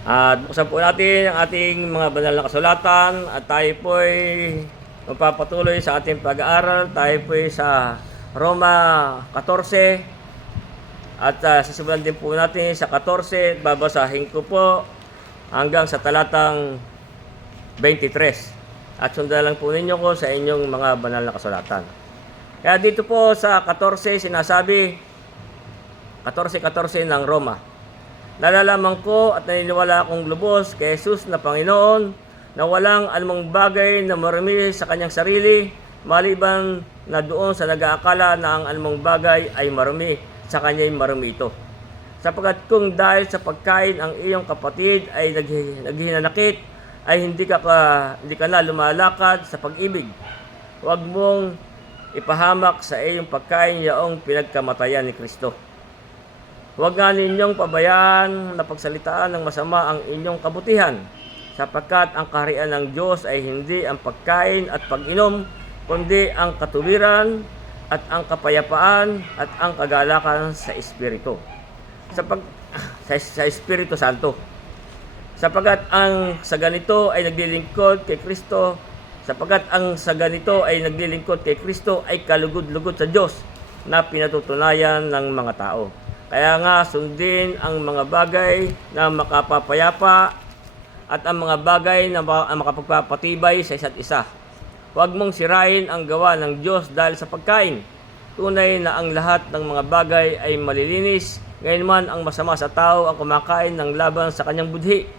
At buksan po natin ang ating mga banal na kasulatan at tayo po'y magpapatuloy sa ating pag-aaral. Tayo po'y sa Roma 14 at sisimulan din po natin sa 14. Babasahin ko po hanggang sa talatang 23. At sundan lang po ninyo ko sa inyong mga banal na kasulatan. Kaya dito po sa 14 sinasabi, 14:14 ng Roma. Nalalaman ko at naniniwala akong lubos kay Jesus na Panginoon na walang anumang bagay na marumi sa kanyang sarili maliban na doon sa nag-aakala na ang anumang bagay ay marumi sa kanya'y marumi ito. Sapagkat kung dahil sa pagkain ang iyong kapatid ay naghinanakit ay hindi ka na lumalakad sa pag-ibig. Huwag mong ipahamak sa iyong pagkain yaong pinagkamatayan ni Kristo. Huwag nga ninyong pabayaan na pagsalitaan ng masama ang inyong kabutihan, sapagkat ang kaharian ng Diyos ay hindi ang pagkain at pag-inom, kundi ang katuwiran at ang kapayapaan at ang kagalakan sa Espiritu. Sa Espiritu Santo. Sapagkat ang sa ganito ay naglilingkod kay Kristo, ay kalugod-lugod sa Diyos na pinatutunayan ng mga tao. Kaya nga sundin ang mga bagay na makapapayapa at ang mga bagay na makapagpapatibay sa isa't isa. Huwag mong sirain ang gawa ng Diyos dahil sa pagkain. Tunay na ang lahat ng mga bagay ay malilinis, ngayon man ang masama sa tao ang kumakain ng laban sa kanyang budhi.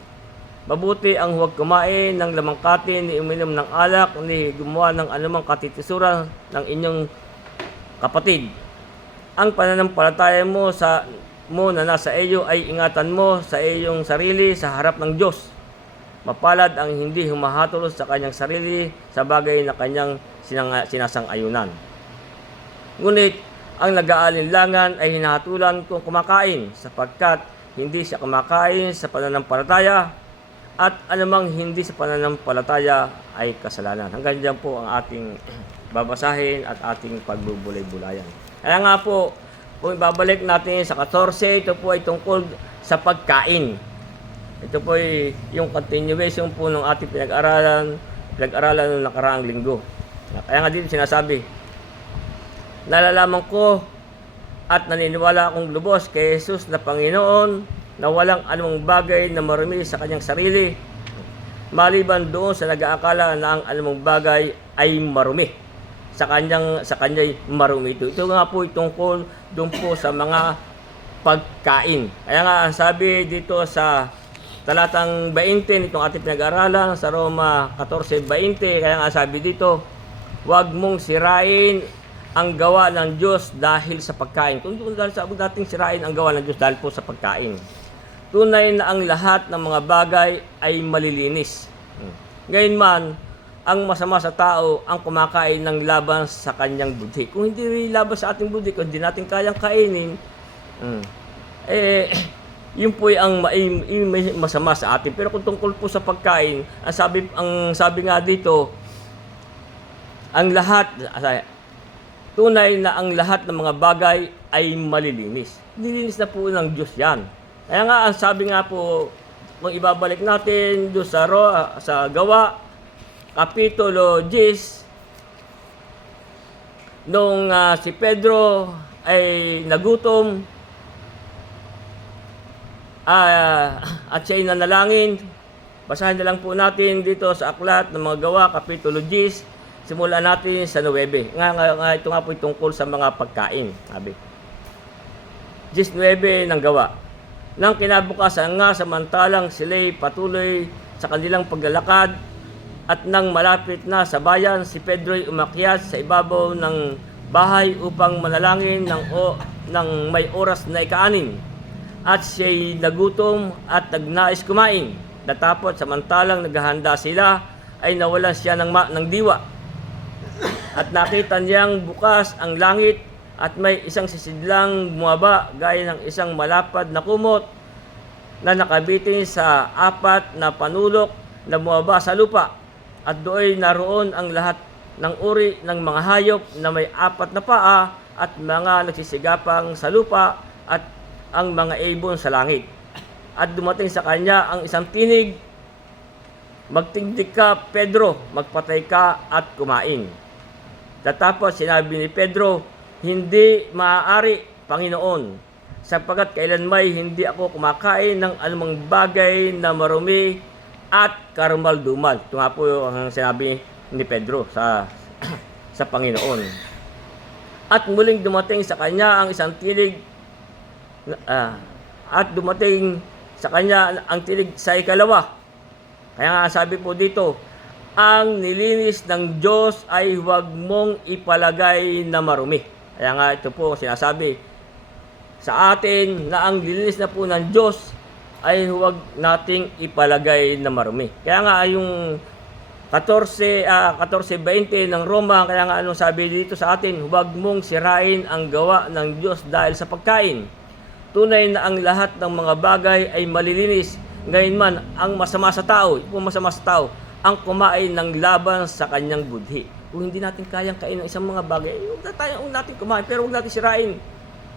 Mabuti ang huwag kumain ng lamangkatin, ni uminom ng alak, ni gumawa ng anumang katitisuran ng inyong kapatid. Ang pananampalataya mo na nasa iyo ay ingatan mo sa iyong sarili sa harap ng Diyos. Mapalad ang hindi humahatol sa kanyang sarili sa bagay na kanyang sinasang-ayunan. Ngunit ang nag-aalinlangan ay hinahatulan kung kumakain, sapagkat hindi siya kumakain sa pananampalataya at anumang hindi sa pananampalataya ay kasalanan. Hanggang dyan po ang ating babasahin at ating pagbubulay-bulayan. Kaya nga po, kung ibabalik natin sa 14, ito po ay tungkol sa pagkain. Ito po ay yung continuation po ng ating pinag-aralan ng nakaraang linggo. Kaya nga dito sinasabi, nalalaman ko at naniniwala akong lubos kay Jesus na Panginoon na walang anumang bagay na marumi sa kanyang sarili, maliban doon sa nag-aakala na ang anumang bagay ay marumi sa kanya'y marumi ito. Ito nga po tungkol doon po sa mga pagkain. Kaya nga ang sabi dito sa talatang 20 nitong ating pinag-aralan sa Roma 14:20, kaya nga sabi dito, huwag mong sirain ang gawa ng Diyos dahil sa pagkain. Kung dahil sa nating sirain ang gawa ng Diyos dahil po sa pagkain. Tunay na ang lahat ng mga bagay ay malilinis. Ngayon man, ang masama sa tao ang kumakain ng laban sa kanyang budhi. Kung hindi laban sa ating budhi, kung hindi natin kayang kainin, yun po ang masama sa atin. Pero kung tungkol po sa pagkain, ang sabi nga dito, tunay na ang lahat ng mga bagay ay malilinis. Nilinis na po ng Diyos yan. Kaya nga, ang sabi nga po, kung ibabalik natin doon sa Gawa, Kapitulo 10, nung si Pedro ay nagutom at siya'y nanalangin. Basahin na lang po natin dito sa aklat ng mga Gawa, Kapitulo 10, simulan natin sa 9. Ito nga po tungkol sa mga pagkain. Sabi, 10:9 ng Gawa. Nang kinabukasan nga, samantalang sila'y patuloy sa kanilang paglalakad, at nang malapit na sa bayan, si Pedro'y umakyat sa ibabaw ng bahay upang manalangin ng may oras na ika-6. At siya'y nagutom at nagnais kumain. Datapot samantalang naghahanda sila, ay nawalan siya ng diwa. At nakita niyang bukas ang langit at may isang sisidlang bumaba gaya ng isang malapad na kumot na nakabitin sa 4 na panulok na bumaba sa lupa. At doon naroon ang lahat ng uri ng mga hayop na may 4 na paa at mga nagsisigapang sa lupa at ang mga ibon sa langit. At dumating sa kanya ang isang tinig, magtindig ka, Pedro, magpatay ka at kumain. Tatapos sinabi ni Pedro, hindi maaari, Panginoon, sapagkat kailanmay hindi ako kumakain ng anumang bagay na marumi at karumal-dumal. Ito nga po ang sinabi ni Pedro sa sa Panginoon. At muling dumating sa kanya ang isang tinig, at dumating sa kanya ang tinig sa ikalawa. Kaya nga sabi po dito, ang nilinis ng Diyos ay huwag mong ipalagay na marumi. Kaya nga ito po sinasabi sa atin na ang nilinis na po ng Diyos ay huwag nating ipalagay na marumi. Kaya nga yung 14:20 ng Roma, kaya nga anong sabi dito sa atin, huwag mong sirain ang gawa ng Diyos dahil sa pagkain. Tunay na ang lahat ng mga bagay ay malilinis. Ngayon man, ang masama sa tao, ang kumain ng laban sa kanyang budhi. Kung hindi natin kayang kainin ng isang mga bagay, huwag natin kumain, pero huwag natin sirain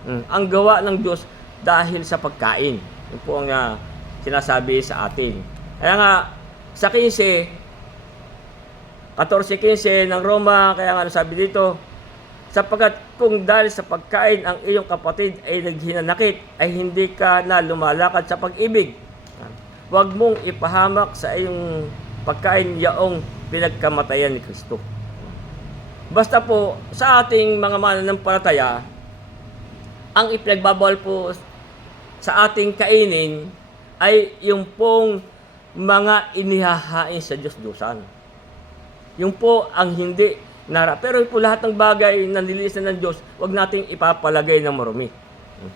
ang gawa ng Diyos dahil sa pagkain. Yun po ang sinasabi sa atin. Kaya nga, sa 14:15 ng Roma, kaya nga sabi dito, sapagkat kung dahil sa pagkain ang iyong kapatid ay naghinanakit, ay hindi ka na lumalakad sa pag-ibig. Huwag mong ipahamak sa iyong pagkain yaong pinagkamatayan ni Kristo. Basta po, sa ating mga mananampalataya, ang ipinagbabawal po sa ating kainin ay yung pong mga inihahain sa Diyos-Diyosan. Yung po ang hindi pero po lahat ng bagay na nilinis na ng Diyos, huwag nating ipapalagay ng marumi.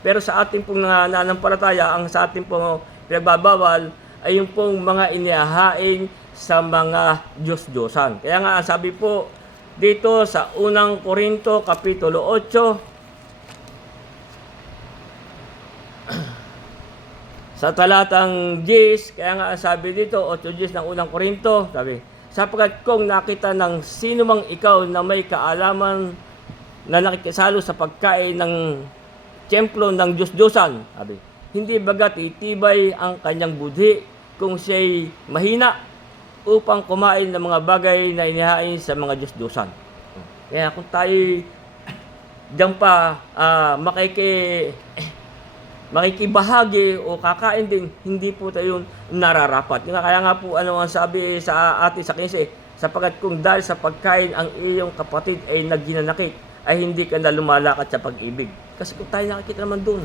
Pero sa ating pong nananampalataya, ang sa ating pong pinagbabawal ay yung pong mga inihahain sa mga Diyos-Diyosan. Kaya nga sabi po dito sa unang Korinto Kapitulo 8, sa talatang 10, kaya nga sabi dito, 8:10 ng unang Korinto, sabi, sapagkat kung nakita ng sino mang ikaw na may kaalaman na nakikisalo sa pagkain ng templo ng Diyos-Diyosan, sabi, hindi bagat itibay ang kanyang budhi kung siya'y mahina upang kumain ng mga bagay na inihain sa mga Diyos-Diyosan. Kaya kung tayo diyan pa makikibahagi o kakain din, hindi po tayo nararapat. Kaya nga po ang sabi sa atin sa 15, sapagkat kung dahil sa pagkain ang iyong kapatid ay naghinanakit, ay hindi ka na lumalakad sa pag-ibig. Kasi kung tayo nakikita naman doon,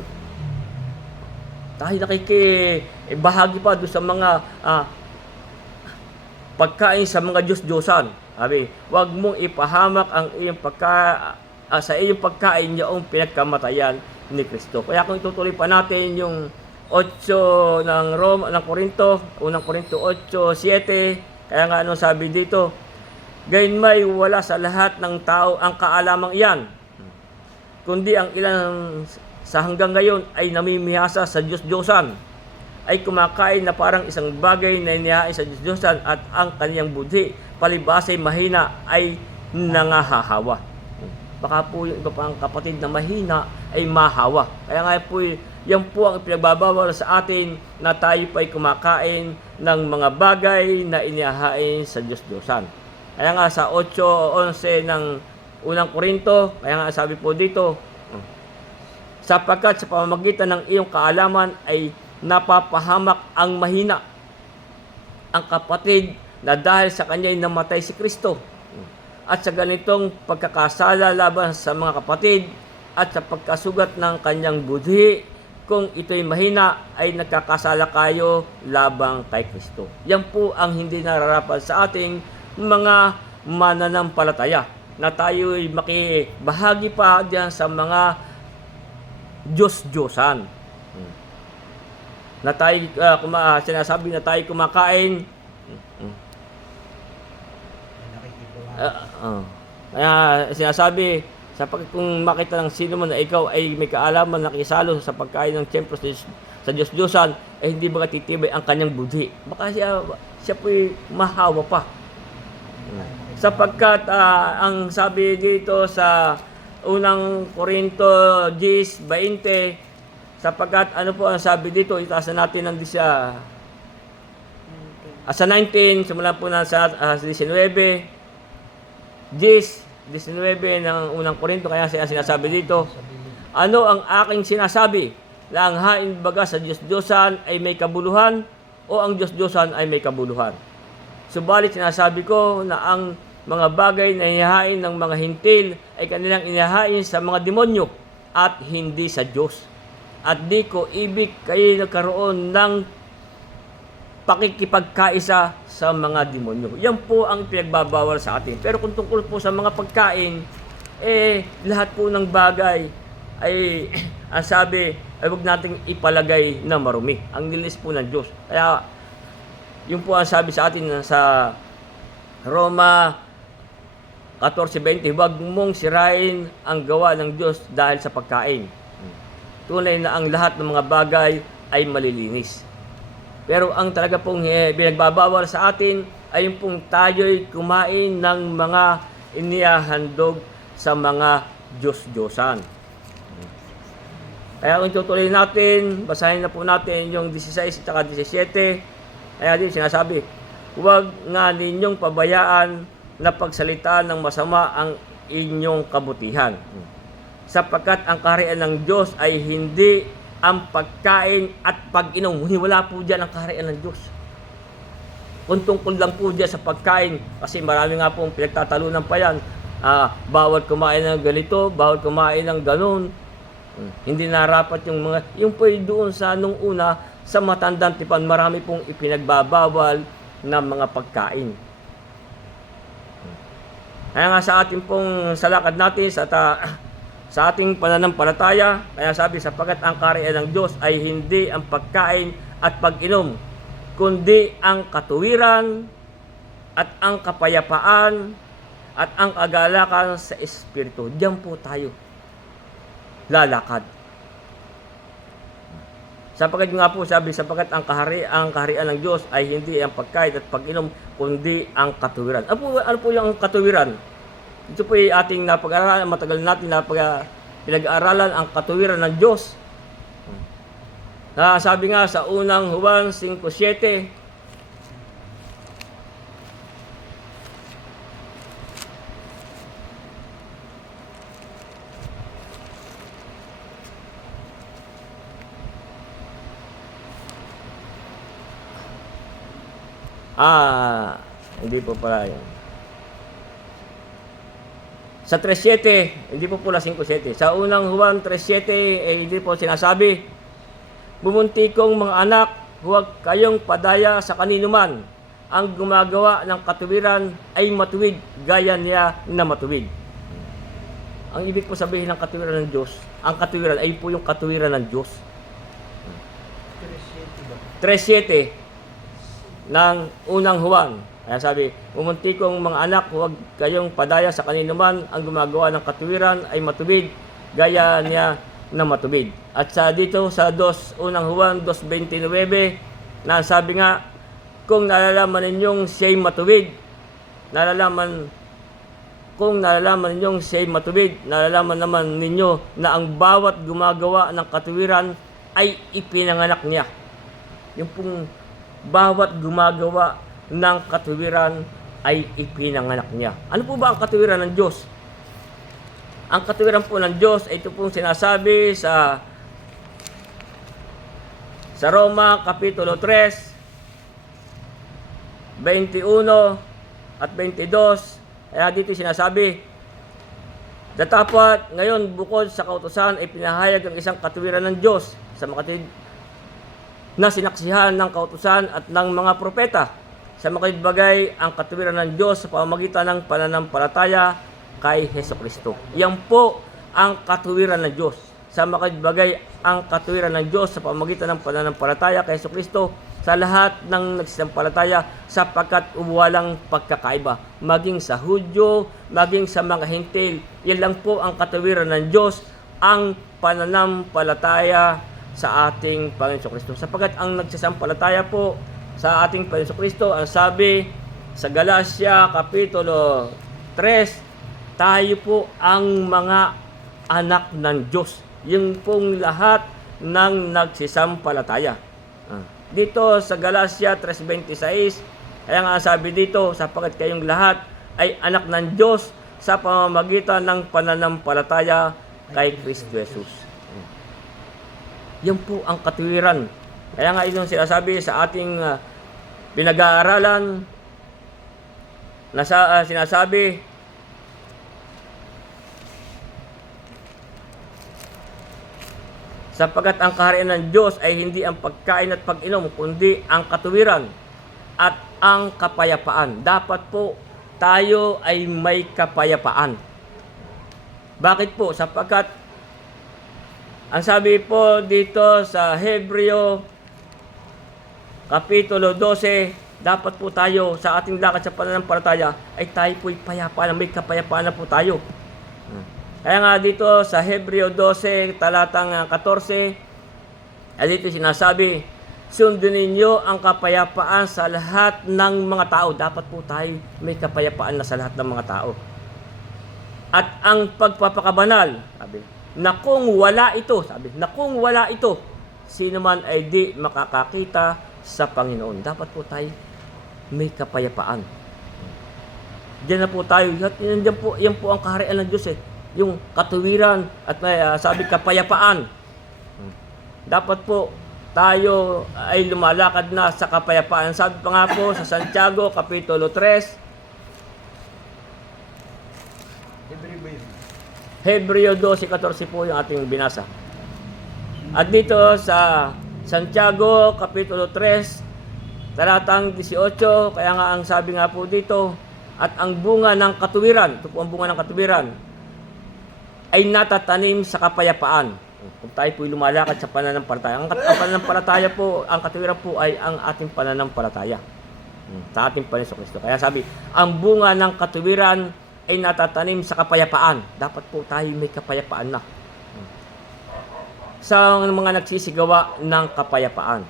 tayo nakikibahagi pa doon sa mga pagkain sa mga Diyos-Diyosan. Sabi, huwag mong ipahamak ang iyong sa iyong pagkain yaong pinagkamatayan ni Kristo. Kaya kung itutuloy pa natin yung 8 ng Korinto, unang Korinto 8:7, kaya nga anong sabi dito, gayunmay wala sa lahat ng tao ang kaalamang iyan, kundi ang ilan sa hanggang ngayon ay namimihasa sa Diyos-Diyosan, ay kumakain na parang isang bagay na inihain sa Diyos-Diyosan at ang kaniyang budhi, palibasay mahina, ay nangahahawa. Baka po yung iba pang kapatid na mahina ay mahawa. Kaya nga po, yan po ang pinagbabawal sa atin na tayo pa'y kumakain ng mga bagay na inihahain sa Diyos-Diyosan. Kaya nga sa 8:11 ng unang Korinto, kaya nga sabi po dito, sapagkat sa pamamagitan ng iyong kaalaman ay napapahamak ang mahina, ang kapatid na dahil sa kanya ay namatay si Kristo. At sa ganitong pagkakasala laban sa mga kapatid at sa pagkasugat ng kanyang budhi, kung ito'y mahina, ay nagkakasala kayo labang kay Kristo. Yan po ang hindi nararapat sa ating mga mananampalataya, na tayo'y makibahagi pa diyan sa mga Diyos-Diyosan. Na tayo, sinasabi na tayo kumakain, kaya sinasabi, sapagkat kung makita ng sino man na ikaw ay may kaalaman na nakisalo sa pagkain ng templo sa Diyos-Diyosan, ay hindi ba titibay ang kanyang budhi? Baka siya po'y mahawa pa. Sapagkat ang sabi dito sa unang Korinto 10:20, Sapagkat ano po ang sabi dito, itaas na natin ang sa 19, simulan po na sa 19, 19 ng unang Korinto, kaya siya sinasabi dito, ano ang aking sinasabi? Na ang hain baga sa Diyos-Diyosan ay may kabuluhan o ang Diyos-Diyosan ay may kabuluhan. Subalit sinasabi ko na ang mga bagay na inihahain ng mga hintil ay kanilang inihahain sa mga demonyo at hindi sa Diyos. At di ko ibig kayo nagkaroon ng pakikipagkaisa sa mga demonyo. Yan po ang pinagbabawal sa atin. Pero kung tungkol po sa mga pagkain, lahat po ng bagay ay, ang sabi, ay huwag nating ipalagay na marumi. Ang nilis po ng Diyos. Kaya, yun po ang sabi sa atin sa Roma 14:20, huwag mong sirain ang gawa ng Diyos dahil sa pagkain. Tunay na ang lahat ng mga bagay ay malilinis. Pero ang talaga pong binagbabawal sa atin ay yung pong tayo'y kumain ng mga inihahandog sa mga Diyos-Diyosan. Kaya kung tutuloy natin, basahin na po natin yung 16 at 17. Kaya din sinasabi, huwag nga ninyong pabayaan na pagsalitaan ng masama ang inyong kabutihan. Sapagkat ang kaharian ng Diyos ay hindi ang pagkain at pag-inom. Wala po dyan ang kaharian ng Diyos. Kung tungkol lang po dyan sa pagkain, kasi marami nga pong pinagtatalunan pa yan, bawal kumain ng ganito, bawal kumain ng ganun. Hindi narapat yung po doon sa nung una, sa matandang tipan, marami pong ipinagbabawal na mga pagkain. Kaya nga sa ating pong salakad natin, sa ating pananampalataya, kaya sabi, sapagkat ang kaharian ng Diyos ay hindi ang pagkain at pag-inom, kundi ang katuwiran at ang kapayapaan at ang kagalakan sa Espiritu. Diyan po tayo lalakad. Sapagkat nga po sabi, sapagkat ang kaharian ng Diyos ay hindi ang pagkain at pag-inom, kundi ang katuwiran. Ano po yung katuwiran? Ito po yung ating napag-aralan, matagal natin pinag-aaralan ang katuwiran ng Diyos. Sabi nga sa unang Juan 5:7, hindi po pala yun. Sa 3:7, hindi po pula 5:7. Sa unang Juan 3:7, hindi po sinasabi, bumunti kong mga anak, huwag kayong padaya sa kanino man. Ang gumagawa ng katuwiran ay matuwid, gaya niya na matuwid. Ang ibig po sabihin ng katuwiran ng Diyos, ang katuwiran ay po yung katuwiran ng Diyos. 3:7 ng unang Juan. Kaya sabi, bumunti kong mga anak, huwag kayong padaya sa kanino man, ang gumagawa ng katuwiran ay matuwid, gaya niya na matuwid. At dito sa unang Juan 2:29, na sabi nga, kung nalalaman ninyong siya'y matuwid, nalalaman naman ninyo na ang bawat gumagawa ng katuwiran ay ipinanganak niya. Yung pong bawat gumagawa ng katuwiran ay ipinanganak niya. Ano po ba ang katuwiran ng Diyos? Ang katuwiran po ng Diyos ay ito pong sinasabi sa Roma Kapitulo 3, 21 at 22. Kaya dito sinasabi, datapwat ngayon bukod sa kautusan ay pinahayag ang isang katuwiran ng Diyos sa makatid na sinaksihan ng kautusan at ng mga propeta. Sa makatid bagay ang katuwiran ng Diyos sa pamamagitan ng pananampalataya kay Hesukristo. Yan po ang katuwiran ng Diyos. Sa makatid bagay ang katuwiran ng Diyos sa pamamagitan ng pananampalataya kay Hesukristo sa lahat ng nagsasampalataya, sapagkat walang pagkakaiba, maging sa Hudyo, maging sa mga Hintil. Yan lang po ang katuwiran ng Diyos, ang pananampalataya sa ating Panginoon Kristo. Sapagkat ang nagsasampalataya po sa ating Panginoon Kristo, ang sabi sa Galatia Kapitulo 3, tayo po ang mga anak ng Diyos. Yung pong lahat ng nagsisampalataya. Dito sa Galatia 3:26, kaya nga sabi dito, sapagkat kayong lahat ay anak ng Diyos sa pamamagitan ng pananampalataya kay Kristo Jesus. Yan po ang katuwiran. Kaya nga itong sinasabi sa ating pinag-aaralan na sinasabi, sapagkat ang kaharian ng Diyos ay hindi ang pagkain at pag-inom, kundi ang katuwiran at ang kapayapaan. Dapat po tayo ay may kapayapaan. Bakit po? Sapagkat ang sabi po dito sa Hebreo Kapitulo 12, dapat po tayo sa ating lakad sa pananampalataya ay tayo po'y payapaan, may kapayapaan na po tayo. Kaya nga dito sa Hebreo 12, talatang 14, ay dito sinasabi, sundin ninyo ang kapayapaan sa lahat ng mga tao. Dapat po tayo may kapayapaan na sa lahat ng mga tao. At ang pagpapakabanal, sabi, na kung wala ito, sino man ay di makakakita sa Panginoon. Dapat po tayo may kapayapaan. Diyan na po tayo. Yan po ang kaharian ng Diyos yung katuwiran at sabi kapayapaan. Dapat po tayo ay lumalakad na sa kapayapaan. Sabi pa nga po sa Santiago Kapitulo 3, Hebreo 12:14 po yung ating binasa. At dito sa Santiago Kapitulo 3, talatang 18, kaya nga ang sabi nga po dito, at ang bunga ng katuwiran, ito po ang bunga ng katuwiran, ay natatanim sa kapayapaan. Kung tayo po'y lumalakad sa pananampalataya. Ang pananampalataya po, ang katuwiran po ay ang ating pananampalataya sa ating Panginoon Kristo. Kaya sabi, ang bunga ng katuwiran ay natatanim sa kapayapaan. Dapat po tayo may kapayapaan na. Sa mga nagsisigawa ng kapayapaan.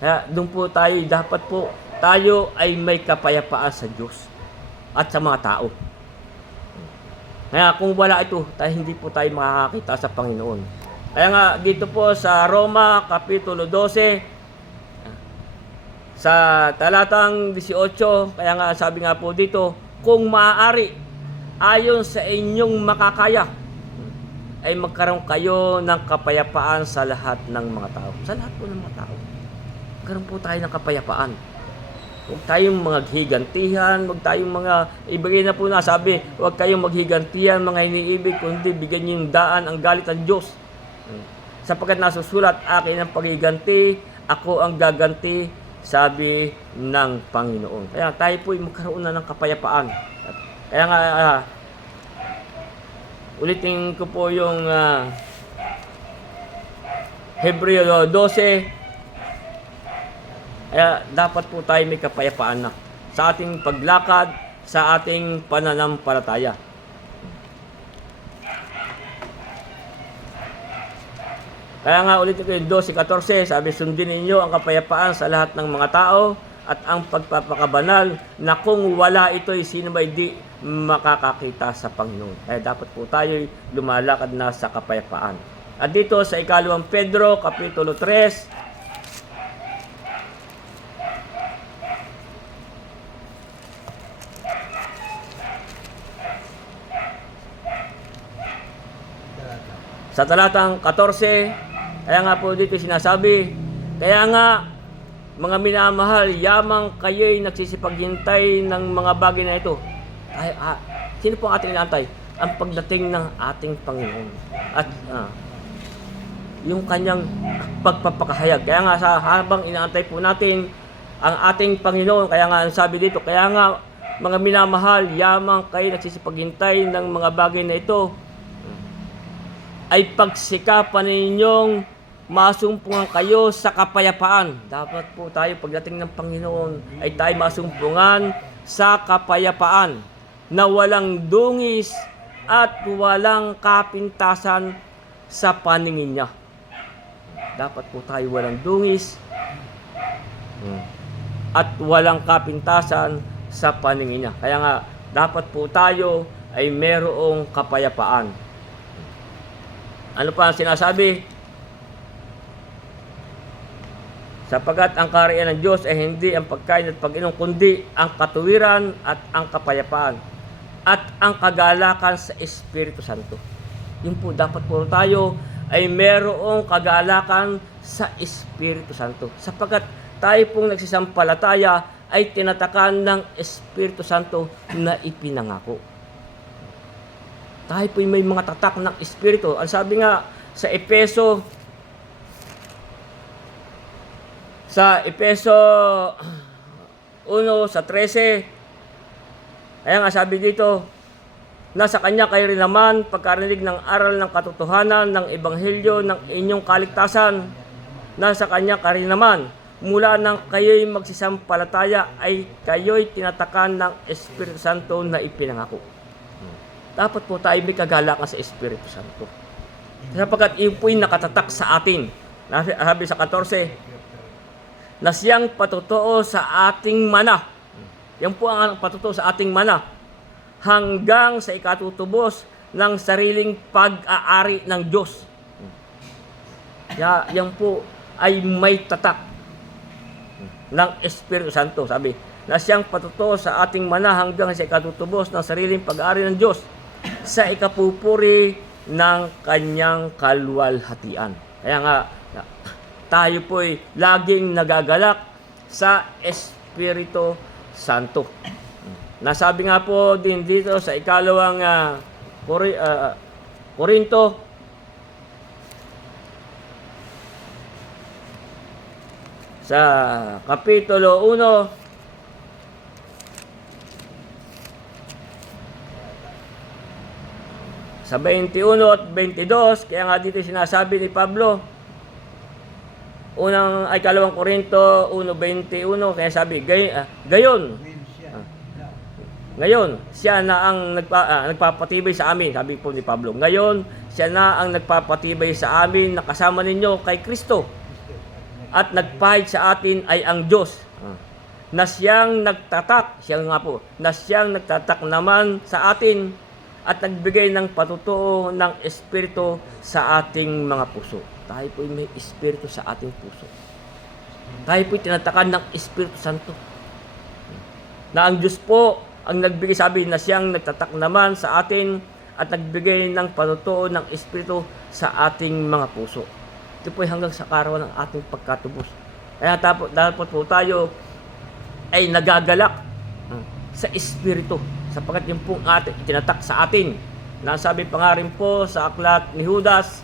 Kaya doon po tayo, dapat po tayo ay may kapayapaan sa Diyos at sa mga tao. Kaya kung wala ito, hindi po tayo makakakita sa Panginoon. Kaya nga dito po sa Roma Kapitulo 12, sa talatang 18, kaya nga sabi nga po dito, kung maaari, ayon sa inyong makakaya, ay magkaroon kayo ng kapayapaan sa lahat ng mga tao. Sa lahat po ng mga tao. Magkaroon po tayo ng kapayapaan. Huwag tayong maghigantihan, huwag tayong ibigay na po na sabi, huwag kayong maghigantihan mga iniibig, kundi bigyan niyo yung daan ang galit ng Diyos. Sapagkat nasusulat, akin ang paghiganti, ako ang gaganti, sabi ng Panginoon. Kaya tayo po magkaroon na ng kapayapaan. Kaya nga, ulitin ko po yung Hebreo 12. Kaya dapat po tayo may kapayapaan na sa ating paglakad, sa ating pananampalataya. Kaya nga ulit ito yung 12:14, sabi, sundin ninyo ang kapayapaan sa lahat ng mga tao at ang pagpapakabanal na kung wala ito'y sino may di makakakita sa Panginoon. Kaya dapat po tayo lumalakad na sa kapayapaan. At dito sa ikalawang Pedro, Kapitulo 3, sa talatang 14, kaya nga po dito sinasabi, kaya nga mga minamahal, yamang kayo'y nagsisipaghintay ng mga bagay na ito. Sino po ang ating inaantay? Ang pagdating ng ating Panginoon. At yung kanyang pagpapakahayag. Kaya nga habang inaantay po natin ang ating Panginoon, kaya nga sabi dito, kaya nga mga minamahal, yamang kayo nagsisipaghintay ng mga bagay na ito, ay pagsikapan ninyong masumpungan kayo sa kapayapaan. Dapat po tayo pagdating ng Panginoon ay tayo masumpungan sa kapayapaan na walang dungis at walang kapintasan sa paningin niya. Dapat po tayo walang dungis at walang kapintasan sa paningin niya. Kaya nga dapat po tayo ay merong kapayapaan. Ano pa ang sinasabi? Sapagkat ang kaharian ng Diyos ay hindi ang pagkain at pag-inom, kundi ang katuwiran at ang kapayapaan at ang kagalakan sa Espiritu Santo. Yun po, dapat po tayo ay merong kagalakan sa Espiritu Santo. Sapagkat tayo pong nagsisampalataya ay tinatakan ng Espiritu Santo na ipinangako. Tayo po may mga tatak ng Espiritu. Ang sabi nga sa Efeso 1:13, kaya nga sabi dito, nasa Kanya kayo rin naman pagkarinig ng aral ng katotohanan ng Ebanghelyo ng inyong kaligtasan. Nasa Kanya kayo rin naman, mula nang kayo'y magsisampalataya ay kayo'y tinatakan ng Espiritu Santo na ipinangako. Dapat po tayo may kagalakan sa Espiritu Santo. Sapagkat iyon po'y nakatatak sa atin. Sabi sa 14, na siyang patutuo sa ating mana. Yan po ang patutuo sa ating mana. Hanggang sa ikatutubos ng sariling pag-aari ng Diyos. Yan po ay may tatak ng Espiritu Santo. Sabi, na siyang patutuo sa ating mana hanggang sa ikatutubos ng sariling pag-aari ng Diyos sa ikapupuri ng kanyang kaluwalhatian. Kaya nga, tayo po'y laging nagagalak sa Espiritu Santo. Nasabi nga po din dito sa ikalawang Korinto, sa Kapitulo 1, sa 21 at 22, kaya nga dito sinasabi ni Pablo, ikalawang Korinto 1:21, kaya sabi, gayon, ngayon, siya na ang nagpapatibay sa amin, sabi po ni Pablo, ngayon, siya na ang nagpapatibay sa amin na kasama ninyo kay Kristo, at nagpahid sa atin ay ang Diyos, na siyang nagtatak naman sa atin, at nagbigay ng patutuo ng Espiritu sa ating mga puso. Tayo po'y may Espiritu sa ating puso. Tayo po'y tinatakan ng Espiritu Santo. Na ang Diyos po ang nagbigay, sabi, na siyang nagtatak naman sa atin at nagbigay ng patutuo ng Espiritu sa ating mga puso. Ito po'y hanggang sa karawan ng ating pagkatubos. Kaya dapat po tayo ay nagagalak sa Espiritu, sapagkat yung pong ating itinatak sa atin. Nasabi pa nga rin po sa aklat ni Judas,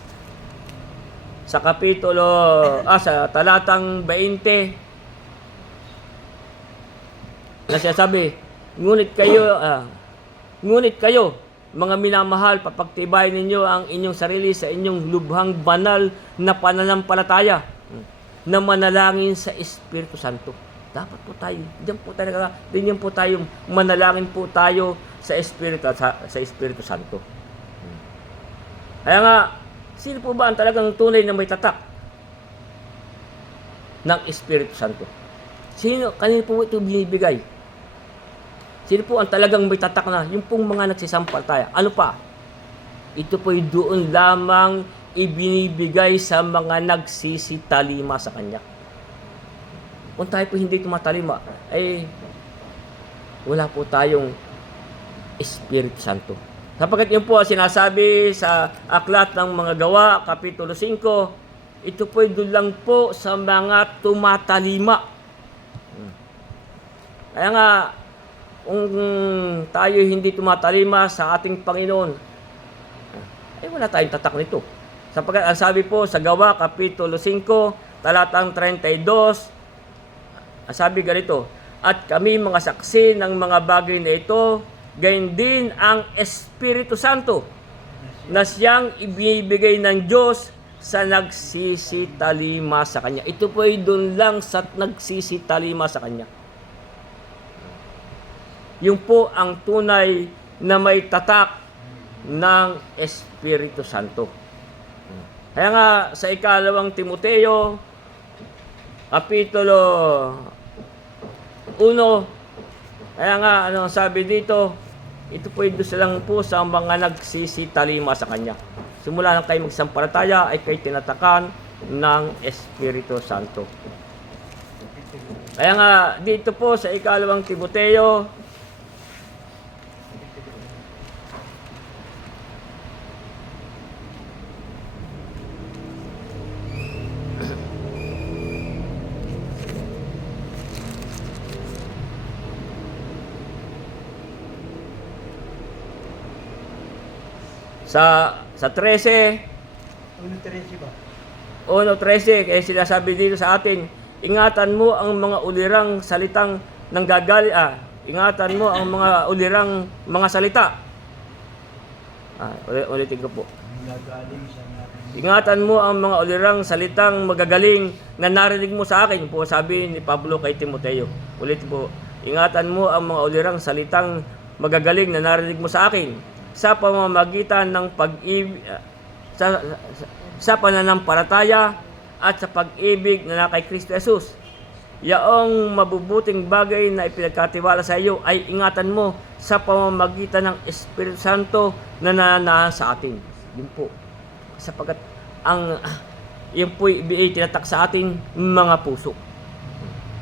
sa sa talatang 20, na siya sabi, ngunit kayo, mga minamahal, papagtibayin ninyo ang inyong sarili sa inyong lubhang banal na pananampalataya, na manalangin sa Espiritu Santo. Dapat po tayo, diyan po tayo manalangin po tayo sa Espiritu Santo. Kaya nga, sino po ba ang talagang tunay na may tatak ng Espiritu Santo? Kanino po ito binibigay? Sino po ang talagang may tatak na? Yung pong mga nagsisampalataya. Ano pa? Ito po'y doon lamang ibinibigay sa mga nagsisitalima sa Kanya. Kung tayo po hindi tumatalima, ay wala po tayong Espiritu Santo. Sapagkat yun po ang sinasabi sa Aklat ng Mga Gawa, Kapitulo 5, ito po'y doon lang po sa mga tumatalima. Kaya nga, kung tayo hindi tumatalima sa ating Panginoon, ay wala tayong tatak nito. Sapagkat ang sabi po sa Gawa, Kapitulo 5, talatang 32, ang sabi ganito, at kami mga saksi ng mga bagay na ito, gayon din ang Espiritu Santo, na siyang ibibigay ng Diyos sa nagsisitalima sa Kanya. Ito po ay doon lang sa nagsisitalima sa Kanya. Yung po ang tunay na may tatak ng Espiritu Santo. Kaya nga sa ikalawang Timoteo, Kapitulo 1, kaya nga sabi dito, ito po doon lang po sa mga nagsisitalima sa Kanya. simula nang kayo magsampalataya ay kayo tinatakan ng Espiritu Santo. Kaya nga dito po sa ikalawang Timoteo, sa 13, 1:13 ba? 1:13, kaya sinasabi dito sa atin, ingatan mo ang mga ulirang salitang ingatan mo ang mga ulirang mga salita. Ulitin ko po. Nagagaling sa natin. Ingatan mo ang mga ulirang salitang magagaling na narinig mo sa akin, po sabi ni Pablo kay Timoteo. Ulit po, ingatan mo ang mga ulirang salitang magagaling na narinig mo sa akin sa pamamagitan ng sa pananampalataya at sa pag-ibig na kay Kristo Jesus. Yaong mabubuting bagay na ipinagkatiwala sa iyo ay ingatan mo sa pamamagitan ng Espiritu Santo na nananahan sa atin. Yun po. Sapagkat yun po tinatak sa ating mga puso.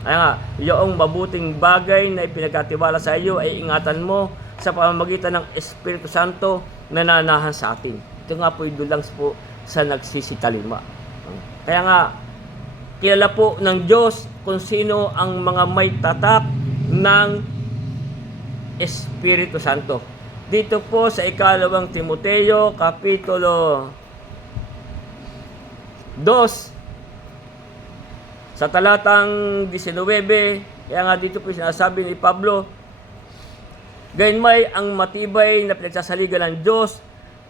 Kaya nga, yaong mabuting bagay na ipinagkatiwala sa iyo ay ingatan mo sa pamamagitan ng Espiritu Santo na nananahan sa atin. Ito nga po yung dulang po sa nagsisitalima. Kaya nga, kilala po ng Diyos kung sino ang mga may tatak ng Espiritu Santo. Dito po sa ikalawang Timoteo, Kapitulo 2, sa talatang 19, kaya nga dito po sinasabi ni Pablo, gayunmay ang matibay na pinagsasaligan ng Diyos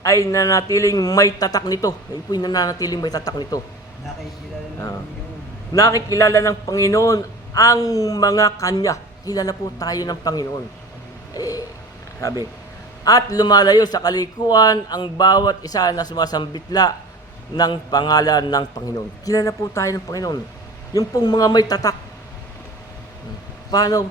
ay nanatiling may tatak nito. Ayun po yung nanatiling may tatak nito. Nakikilala ng Panginoon ang mga kanya. Kilala po tayo ng Panginoon. Sabi, at lumalayo sa kalikuan ang bawat isa na sumasambitla ng pangalan ng Panginoon. Kilala po tayo ng Panginoon. Yung pong mga may tatak. Paano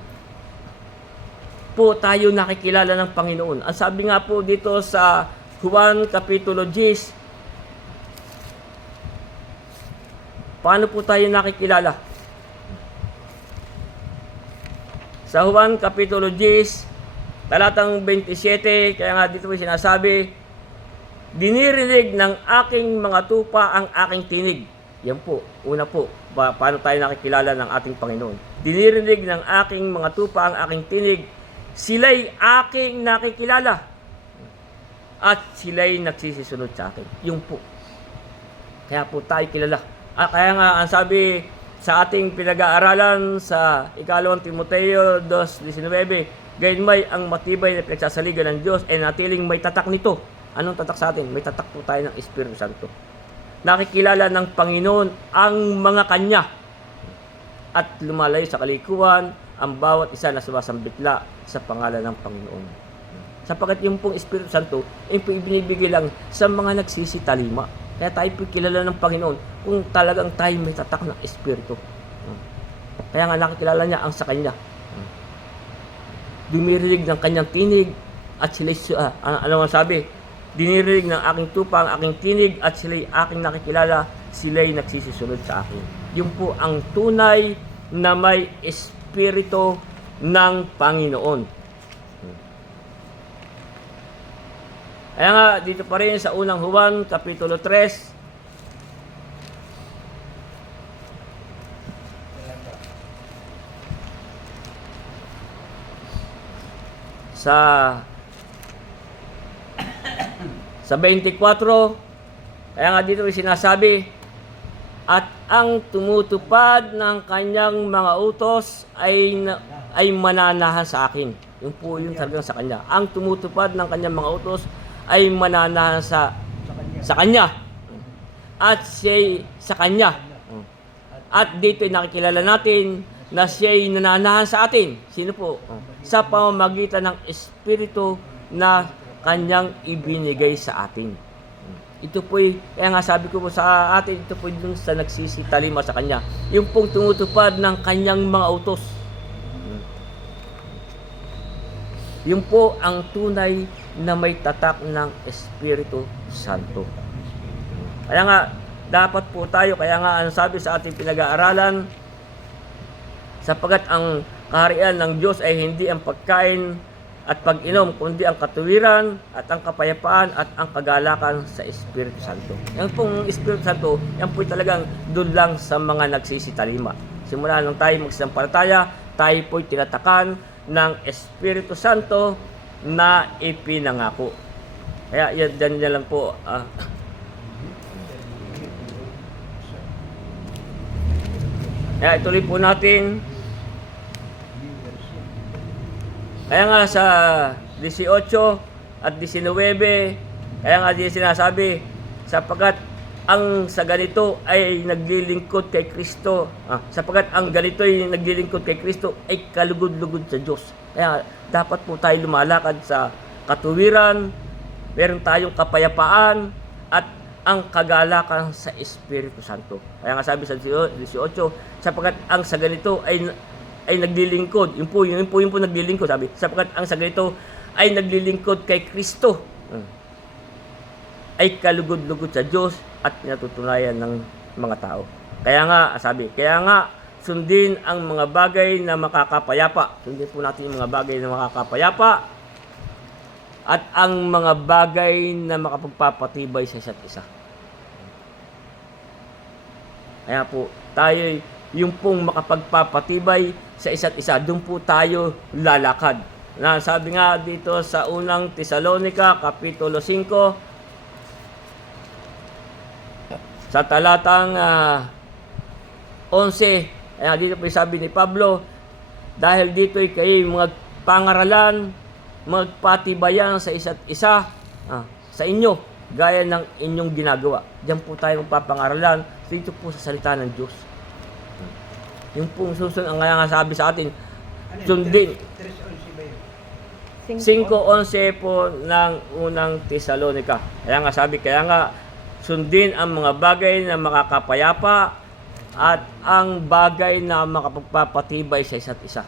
po tayo nakikilala ng Panginoon? Ang sabi nga po dito sa Juan Kapitulo 10, paano po tayo nakikilala? Sa Juan Kapitulo 10, talatang 27, kaya nga dito po sinasabi, dinirinig ng aking mga tupa ang aking tinig. Yan po, una po, paano tayo nakikilala ng ating Panginoon? Dinirinig ng aking mga tupa ang aking tinig, sila'y aking nakikilala at sila'y nagsisisunod sa akin. Yung po. Kaya po tayo kilala. Kaya nga ang sabi sa ating pinag-aaralan sa ikalawang Timoteo 2:19, gayunmay ang matibay na pinagsasaligan ng Diyos ay natiling may tatak nito. Anong tatak sa atin? May tatak po tayo ng Espiritu Santo. Nakikilala ng Panginoon ang mga kanya at lumalayo sa kalikuan ang bawat isa na sumasambitla sa pangalan ng Panginoon. Sapagkat yung pong Espiritu Santo, yung po ibinibigay lang sa mga nagsisitalima. Kaya tayo po kilala ng Panginoon kung talagang tayo may tatak ng Espiritu. Kaya nga nakikilala niya ang sa Kanya. Dumirinig ng Kanyang tinig at sila'y, ano ang sabi? Dinirinig ng aking tupa ang aking tinig at sila'y aking nakikilala, sila'y nagsisisunod sa akin. Yung po ang tunay na may Espiritu ng Panginoon. Kaya nga, dito pa rin sa unang Juan, Kapitulo 3, sa 24, kaya nga dito sinasabi, at ang tumutupad ng kanyang mga utos ay mananahan sa akin. Yung po yung talagang sa kanya. Ang tumutupad ng kanyang mga utos ay mananahan sa kanya. At siya'y sa kanya. At dito ay nakikilala natin na siya'y nananahan sa atin. Sino po? Sa pamamagitan ng Espiritu na kanyang ibinigay sa atin. Ito po'y, kaya nga sabi ko po sa atin, ito po'y dun sa nagsisitalima sa kanya. Yung pong tumutupad ng kanyang mga utos. Yung po ang tunay na may tatak ng Espiritu Santo. Kaya nga, dapat po tayo, kaya nga ang sabi sa ating pinag-aaralan, sapagkat ang kaharian ng Diyos ay hindi ang pagkain at pag-inom, kundi ang katuwiran at ang kapayapaan at ang kagalakan sa Espiritu Santo. Yan pong Espiritu Santo, yan po talagang doon lang sa mga nagsisitalima. Simula nung tayo magsasampalataya, tayo po'y tinatakan ng Espiritu Santo na ipinangako. Kaya yan lang po. Kaya ituloy po natin. Kaya nga sa 18 at 19, kaya nga din sinasabi, sapagkat ang sa ganito ay naglilingkod kay Kristo, sapagkat ang ganito ay naglilingkod kay Kristo ay kalugod-lugod sa Diyos. Kaya dapat po tayo lumalakad sa katuwiran, meron tayong kapayapaan at ang kagalakan sa Espiritu Santo. Kaya nga sabi sa 18, sapagkat ang sa ganito ay naglilingkod. Yun po naglilingkod, sabi. Sapagkat ang sa ganito ay naglilingkod kay Kristo. Ay kalugod-lugod sa Diyos at pinatutunayan ng mga tao. Kaya nga, sabi, sundin ang mga bagay na makakapayapa. Sundin po natin yung mga bagay na makakapayapa at ang mga bagay na makapagpapatibay sa isa't isa. Kaya po, tayo yung pong makapagpapatibay sa isa't isa, doon po tayo lalakad. Na sabi nga dito sa unang Tesalonica, Kapitulo 5, sa talatang 11, ayan, dito po sabi ni Pablo, dahil dito'y kayo mga pangaralan, magpatibayan sa isa't isa, sa inyo, gaya ng inyong ginagawa. Diyan po tayo magpapangaralan, dito po sa salita ng Diyos. Yung pong susunod, ang nga sabi sa atin, sundin. 5:11 po ng unang Tesalonica. Kaya nga sabi, sundin ang mga bagay na makakapayapa at ang bagay na makapagpapatibay sa isa't isa.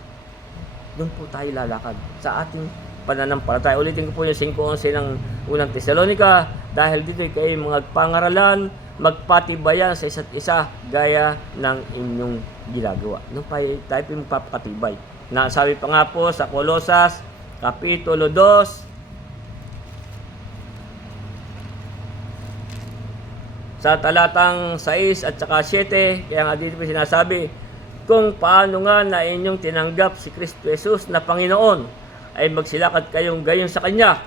Doon po tayo lalakad sa ating pananampalataya. Ulitin ko po yung 5:11 ng unang Tesalonica, dahil dito kayo mga pangaralan, magpatibayan sa isa't isa gaya ng inyong ginagawa. Nung tayo po magpapatibay. Na sabi pa nga po sa Kolosas, Kapitulo 2, sa talatang 6 at saka 7, kaya nga dito po sinasabi, kung paano nga na inyong tinanggap si Kristo Jesus na Panginoon, ay magsilakad kayong gayon sa Kanya,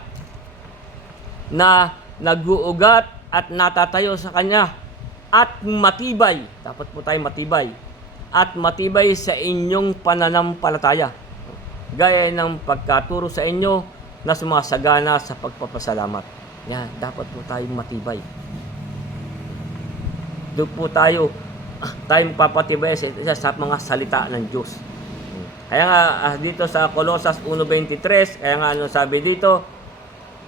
na nag-uugat at natatayo sa Kanya, at matibay, dapat po tayo matibay, at matibay sa inyong pananampalataya, gaya ng pagkaturo sa inyo na sumasagana sa pagpapasalamat. Yan, dapat po tayo matibay. Doon po tayo papatibay sa mga salita ng Diyos. Kaya nga dito sa Kolosas 1:23, kaya nga ano sabi dito,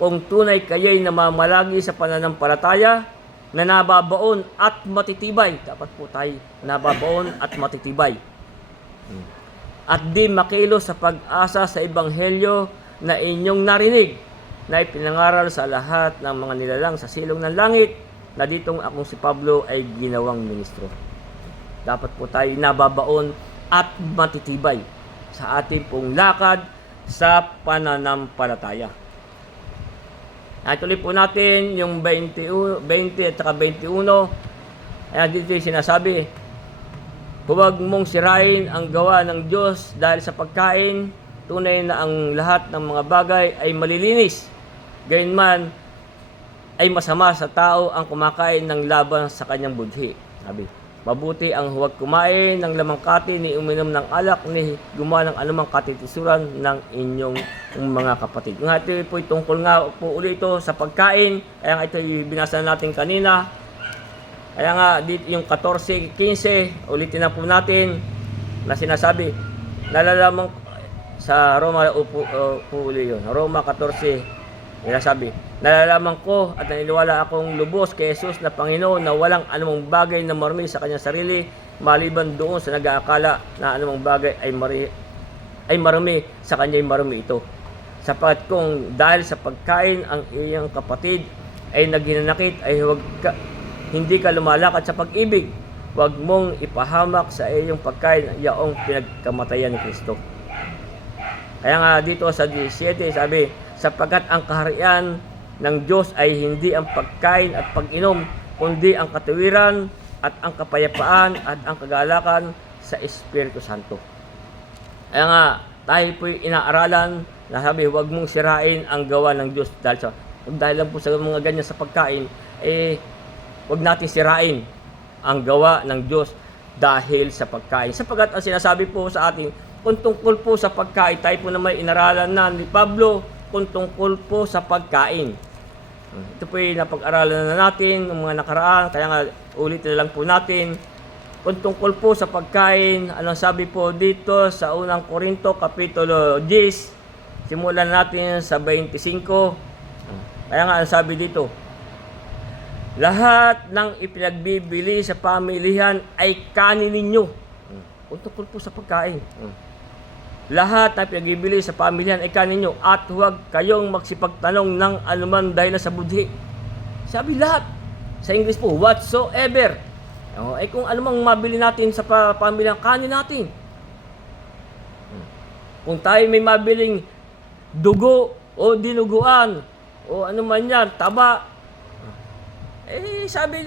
kung tunay kayo'y namamalagi sa pananampalataya, na nababaon at matitibay. Dapat po tayo nababaon at matitibay. At di makilos sa pag-asa sa Ebanghelyo na inyong narinig, na ipinangaral sa lahat ng mga nilalang sa silong ng langit, na ditong akong si Pablo ay ginawang ministro. Dapat po tayo nababaon at matitibay sa ating pong lakad sa pananampalataya. Ituloy po natin yung 20 at saka 21. Ayan, dito yung sinasabi, huwag mong sirain ang gawa ng Diyos dahil sa pagkain. Tunay na ang lahat ng mga bagay ay malilinis. Gayunman ay masama sa tao ang kumakain ng laban sa kanyang budhi. Sabi, mabuti ang huwag kumain ng lamangkati, ni uminom ng alak, ni gumawa ng anumang katitisuran ng inyong mga kapatid. Nga ito po tungkol nga po ulit ito sa pagkain. Kaya nga ito yung binasa natin kanina. Kaya nga dito yung 14:15, ulitin na po natin na sinasabi, nalalaman sa Roma po ulit yun. Roma 14, sinasabi, nalalaman ko at naniniwala akong lubos kay Jesus na Panginoon na walang anumang bagay na marumi sa kanyang sarili maliban doon sa nag-aakala na anumang bagay ay marumi sa kanya ay marumi ito. Sapat kung dahil sa pagkain ang iyong kapatid ay naghinanakit, ay hindi ka lumalakad sa pag-ibig, huwag mong ipahamak sa iyong pagkain yaong pinagkamatayan ni Kristo. Kaya nga dito sa 17 sabi, sapagkat ang kaharian ng Diyos ay hindi ang pagkain at pag-inom, kundi ang katuwiran at ang kapayapaan at ang kagalakan sa Espiritu Santo. Kaya nga, tayo po'y inaaralan na sabi, huwag mong sirain ang gawa ng Diyos dahil lang po sa mga ganyan sa pagkain, huwag natin sirain ang gawa ng Diyos dahil sa pagkain. Sapagkat ang sinasabi po sa atin, kung tungkol po sa pagkain, tayo po na may inaralan na ni Pablo, kung tungkol po sa pagkain. Ito po yung napag-aralan na natin ng mga nakaraan, kaya nga ulitin na lang po natin. Kung tungkol po sa pagkain, anong sabi po dito sa unang Korinto, Kapitulo 10, simulan natin sa 25. Kaya nga ang sabi dito, lahat ng ipinagbibili sa pamilihan ay kanin ninyo. Kung tungkol po sa pagkain. Lahat na pinagbibili sa pamilyan ay kanin ninyo at huwag kayong magsipagtanong ng anuman dahil sa budhi. Sabi lahat. Sa English po, whatsoever. Ay kung anumang mabili natin sa pamilyan, kanin natin. Kung tayo may mabiling dugo o dinuguan o anuman yan, taba. Sinasabi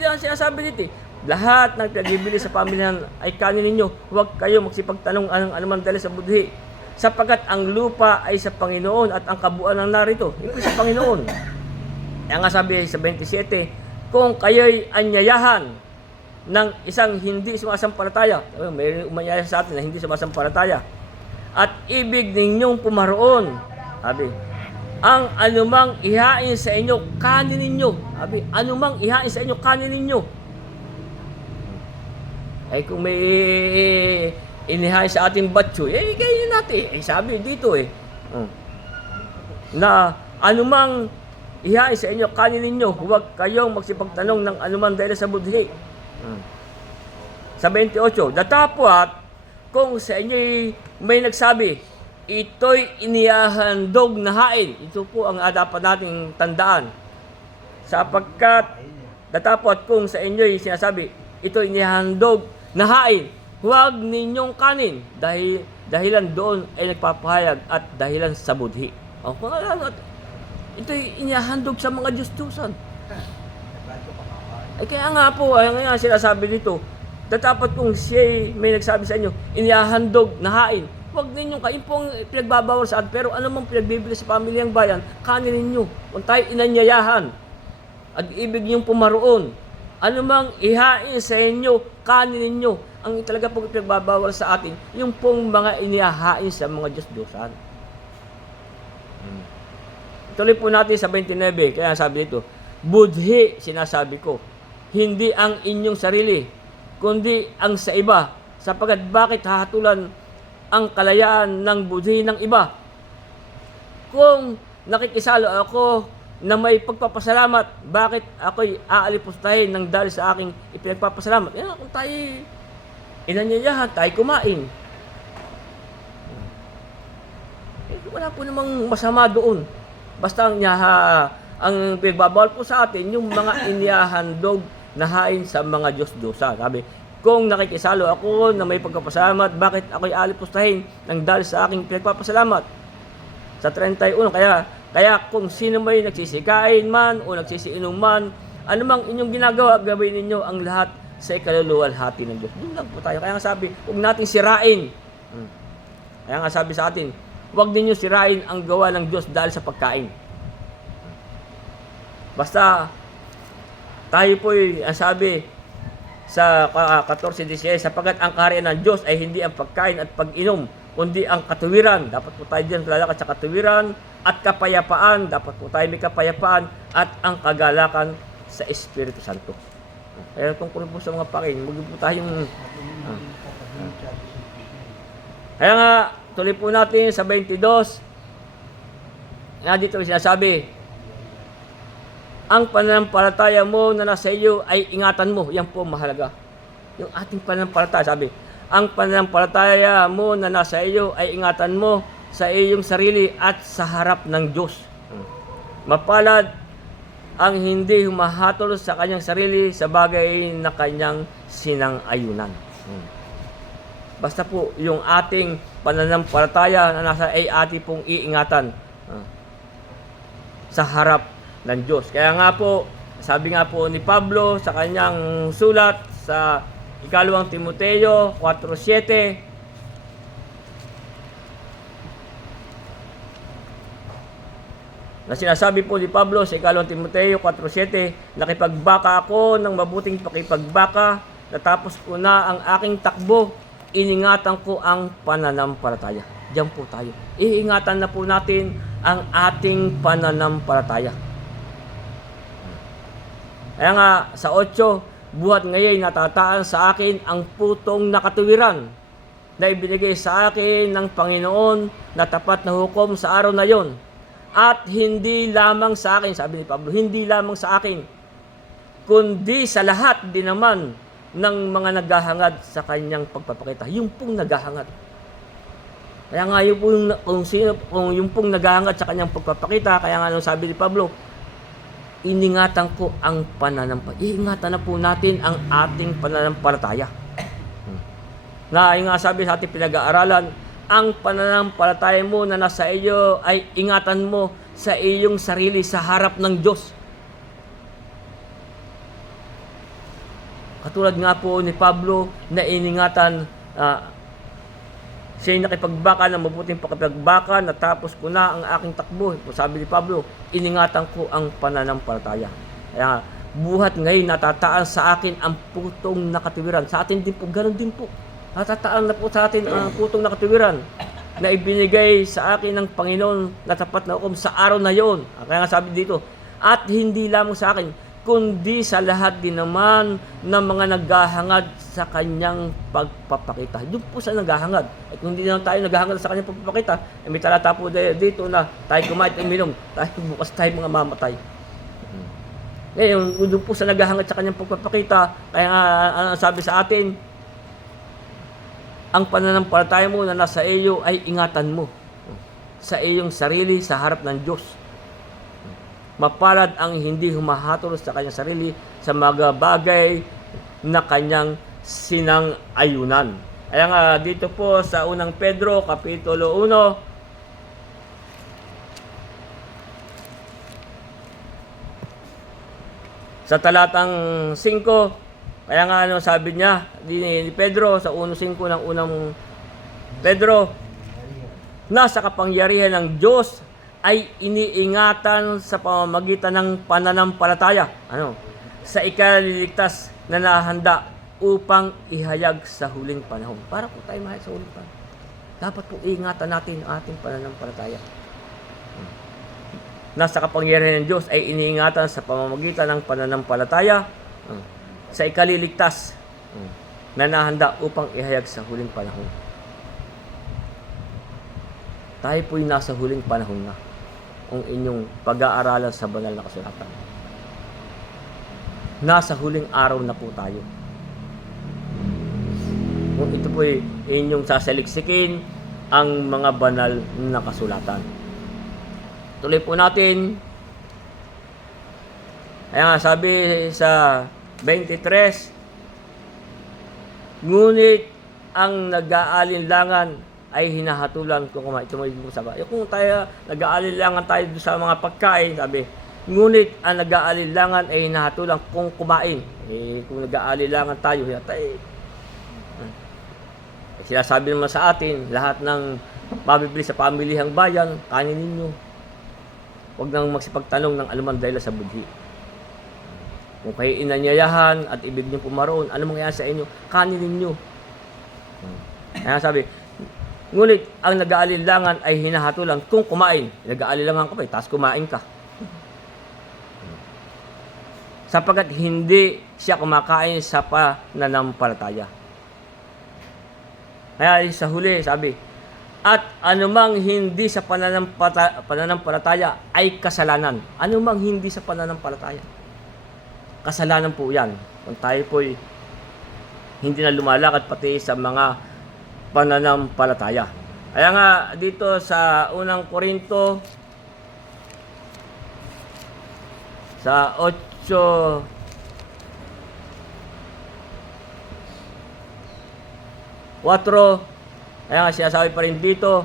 dito lahat ng pinagbibili sa pamilyan ay kanin ninyo. Huwag kayo magsipagtanong ng anuman dahil sa budhi. Sapagkat ang lupa ay sa Panginoon at ang kabuuan ng narito. Ito sa Panginoon. Kaya nga sabi sa 27, kung kayo'y anyayahan ng isang hindi sumasampalataya, may umanyaya sa atin na hindi sumasampalataya, at ibig ninyong pumaroon, sabi, ang anumang ihain sa inyo, kanin ninyo. Sabi, anumang ihain sa inyo, kanin ninyo. Ay kung may inihain sa ating batso, kainin natin. Sabi dito na anumang ihain sa inyo, kanin ninyo, huwag kayong magsipagtanong ng anuman dahil sa budhi. Sa 28, datapwat, kung sa inyo may nagsabi, ito'y inihahandog na hain. Ito po ang dapat nating tandaan. Sapagkat, datapwat kung sa inyo'y sinasabi, ito'y inihahandog na hain, huwag ninyong kanin dahilan doon ay nagpapahayag at dahilan sa budhi. Kung alam, ito'y inihahandog sa mga Diyos-Diyosan. Kaya nga po, nga sinasabi dito, dapat kung siya may nagsabi sa inyo, inihahandog na hain, huwag ninyong kain po ang pinagbabawal sa atin, pero anumang pinagbibili sa pamilyang bayan, kanin ninyo. Kung tayo inanyayahan, at ibig niyong pumaroon, anumang ihain sa inyo, kanin ninyo. Ang talaga pong pinagbabawal sa atin, yung pong mga inihahain sa mga Diyos-Diyosan. Tuloy po natin sa 29, kaya sabi dito, budhi, sinasabi ko, hindi ang inyong sarili, kundi ang sa iba, sapagkat bakit hahatulan ang kalayaan ng budhi ng iba? Kung nakikisalo ako na may pagpapasalamat, bakit ako'y aalipustahin ng dahil sa aking ipinagpapasalamat? Kung tayo inanyayahan, tayo kumain. Wala po namang masama doon. Basta ang pinagbabawal po sa atin, yung mga inihahandog na hain sa mga Diyos-Diyosa. Sabi, kung nakikisalo ako na may pagpapasalamat, bakit ako'y alipustahin ng dahil sa aking pinagpapasalamat? Sa 31, kaya kung sino may nagsisikain man o nagsisiinom man, anumang inyong ginagawa, gawin ninyo ang lahat sa ikaluluwalhati ng Diyos. Doon lang po tayo. Kaya nga sabi, huwag natin sirain. Kaya nga sabi sa atin, huwag ninyo sirain ang gawa ng Diyos dahil sa pagkain. Basta, tayo po'y, ang sabi sa 14:16, sapagkat ang kaharian ng Diyos ay hindi ang pagkain at pag-inom, kundi ang katuwiran. Dapat po tayo dyan lalakad sa katuwiran at kapayapaan. Dapat po tayo may kapayapaan at ang kagalakan sa Espiritu Santo. Kaya tungkol po sa mga pakain, huwag po tayong... Kaya nga, tuloy po natin sa 22. Nga dito sinasabi, ang pananampalataya mo na nasa iyo ay ingatan mo. Yan po mahalaga. Yung ating pananampalataya, sabi, ang pananampalataya mo na nasa iyo ay ingatan mo sa iyong sarili at sa harap ng Diyos. Mapalad ang hindi humahatol sa kanyang sarili sa bagay na kanyang sinang-ayunan. Basta po yung ating pananampalataya na nasa ay ating pong iingatan sa harap ng Diyos. Kaya nga po, sabi nga po ni Pablo sa kanyang sulat sa ikalawang Timoteo 4:7, na sinasabi po ni Pablo sa ikalawang Timoteo 4:7, nakipagbaka ako ng mabuting pakipagbaka, natapos ko na ang aking takbo, iningatan ko ang pananampalataya. Diyan po tayo. Iingatan na po natin ang ating pananampalataya. Kaya nga sa 8, buhat ngayon natataan sa akin ang putong nakatuwiran na ibinigay sa akin ng Panginoon na tapat na hukom sa araw na yon. At hindi lamang sa akin, sabi ni Pablo, hindi lamang sa akin, kundi sa lahat din naman ng mga naghahangad sa kanyang pagpapakita. Yung pong naghahangad. Kaya nga yung pong, kung yung pong naghahangad sa kanyang pagpapakita, kaya nga nung sabi ni Pablo, iningatan ko ang pananampalataya. Iingatan na po natin ang ating pananampalataya. Na yung nga sabi sa ating pinag-aaralan, ang pananampalataya mo na nasa iyo ay ingatan mo sa iyong sarili sa harap ng Diyos. Katulad nga po ni Pablo na iningatan, siya'y nakipagbaka ng mabuting pakipagbaka, natapos ko na ang aking takbo. Sabi ni Pablo, iningatan ko ang pananampalataya. Kaya buhat ngayon natataan sa akin ang putong nakatiwiran. Sa atin din po, ganoon din po. Natataan na po sa atin ang putong nakatiwiran na ibinigay sa akin ng Panginoon na tapat na hukom sa araw na yon. Kaya nga sabi dito, at hindi lamang sa akin, kundi sa lahat din naman ng mga naghahangad sa kanyang pagpapakita. Doon po sa naghahangad. At kung hindi naman tayo naghahangad sa kanyang pagpapakita, may talata po dito na tayo kumain at uminom, tayo bukas tayo mga mamatay. Ngayon, doon po sa naghahangad sa kanyang pagpapakita, kaya nga sabi sa atin, ang pananampalataya mo na nasa iyo ay ingatan mo sa iyong sarili sa harap ng Diyos. Mapalad ang hindi humahatol sa kanyang sarili sa mga bagay na kanyang sinang-ayunan. Kaya nga dito po sa unang Pedro, Kapitulo 1, sa talatang 5, kaya nga sabi niya ni Pedro sa 1:5 ng unang Pedro, nasa kapangyarihan ng Diyos ay iniingatan sa pamamagitan ng pananampalataya. Sa ikaliligtas na nahanda upang ihayag sa huling panahon. Para po tayo mahayag sa huling panahon. Dapat po iingatan natin ang ating pananampalataya. Nasa kapangyarihan ng Diyos ay iniingatan sa pamamagitan ng pananampalataya sa ikaliligtas na nahanda upang ihayag sa huling panahon. Tayo po'y nasa huling panahon na ang inyong pag-aaralan sa banal na kasulatan. Nasa huling araw na po tayo. Kung ito po'y inyong sasaliksikin ang mga banal na kasulatan. Tuloy po natin. Kaya nga sabi sa 23, ngunit ang nag-aalinlangan ay hinahatulan kung kumain. Ito mo yung sabi. Kung tayo nag-aalinlangan tayo sa mga pagkain, sabi, ngunit ang nag-aalinlangan ay hinahatulan kung kumain. Kung nag-aalinlangan tayo, sinasabi naman sa atin, lahat ng mabibili sa pamilihang bayan, kanin ninyo. Huwag nang magsipagtanong ng anuman dahil sa budhi. Kung kayo inanyayahan at ibig niyo pumaroon, ano mangyayari sa inyo? Kanin ninyo. Kaya sabi, ngunit ang nag-aalinlangan ay hinahatulan kung kumain. Nag-aalinlangan ka pa, tapos kumain ka. Sapagkat hindi siya kumakain sa pananampalataya. Kaya sa huli, sabi, at anumang hindi sa pananampalataya ay kasalanan. Anumang hindi sa pananampalataya. Kasalanan po yan. Kung tayo po'y hindi na lumalakad pati sa mga pananampalataya. Kaya nga dito sa unang Korinto, Sa 8, kaya nga sinasabi pa rin dito,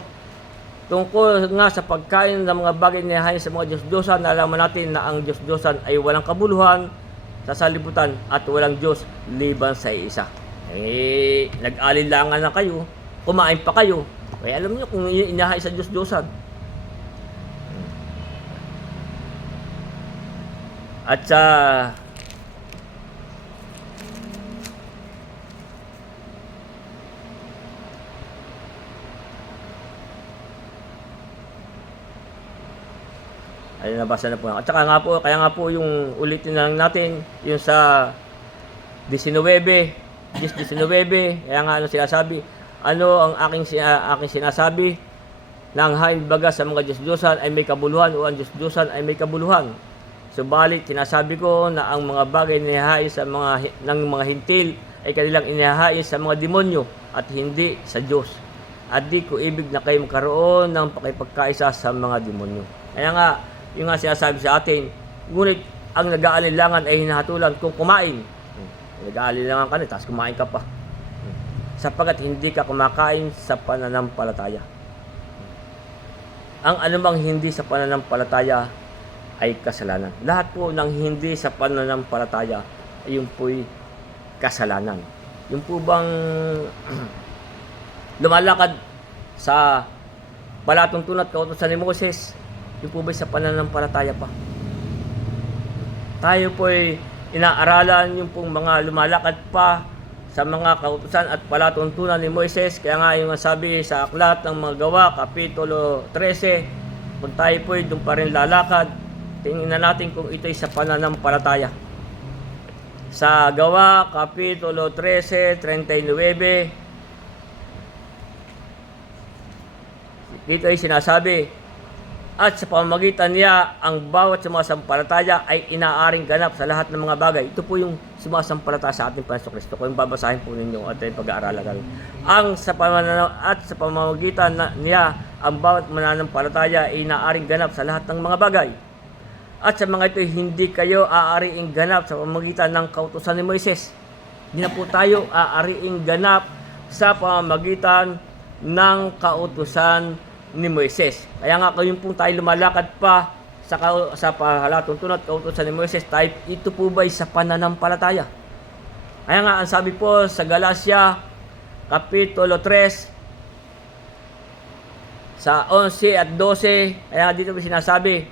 tungkol nga sa pagkain ng mga bagay na hinahain sa mga Diyos-Diyosan, nalaman natin na ang Diyos-Diyosan ay walang kabuluhan sa salibutan at walang Diyos liban sa isa. Eh, nag-alinlangan na kayo, kumain pa kayo, kaya alam niyo kung inahain sa Diyos-Diyosan. At sa ay nabasa na po. At saka nga po, kaya nga po yung ulitin na lang natin yung sa 19, kaya nga ano sinasabi, ano ang aking sinasabi, na ang hain baga sa mga Diyos-Diyosan ay may kabuluhan o ang Diyos-Diyosan ay may kabuluhan. Subalit, sinasabi ko na ang mga bagay na inihahain sa ng mga hintil ay kanilang inihahain sa mga demonyo at hindi sa Diyos. At di ko ibig na kayo magkaroon ng pakipagkaisa sa mga demonyo. Kaya nga, yung nga sinasabi sa atin, ngunit ang nag-aalinlangan ay hinahatulan kung kumain. Nag-aalinlangan ka na, tapos kumain ka pa. Sapagat hindi ka kumakain sa pananampalataya. Ang anumang hindi sa pananampalataya ay kasalanan. Lahat po ng hindi sa pananampalataya ay yung po'y kasalanan. Yung po bang lumalakad sa palatuntunan at kautusan ni Moses, yung po ba'y sa pananampalataya pa? Tayo po'y inaaralan yung pong mga lumalakad pa sa mga kautusan at palatuntunan ni Moises. Kaya nga yung sabi sa aklat ng mga gawa, Kapitulo 13, kung tayo po'y doon pa rin lalakad, tingnan natin kung ito'y sa pananampalataya. Sa gawa, Kapitulo 13, 39, dito ay sinasabi, at sa pamamagitan niya, ang bawat sumasampalataya ay inaaring ganap sa lahat ng mga bagay. Ito po yung sumasampalataya sa ating Panginoon Kristo. Kung babasahin po ninyo at pag-aaralan. Sa pamamagitan niya, ang bawat mananampalataya ay inaaring ganap sa lahat ng mga bagay. At sa mga ito, hindi kayo aariing ganap sa pamamagitan ng kautusan ni Moises. Hindi na po tayo aariing ganap sa pamamagitan ng kautusan ni Moises. Kaya nga kayong pong tayo lumalakad pa sa pahalatuntunan at kautusan ni Moises, ito po ba'y sa pananampalataya? Kaya nga ang sabi po sa Galacia Kapitulo 3 sa 11 at 12, kaya dito po sinasabi,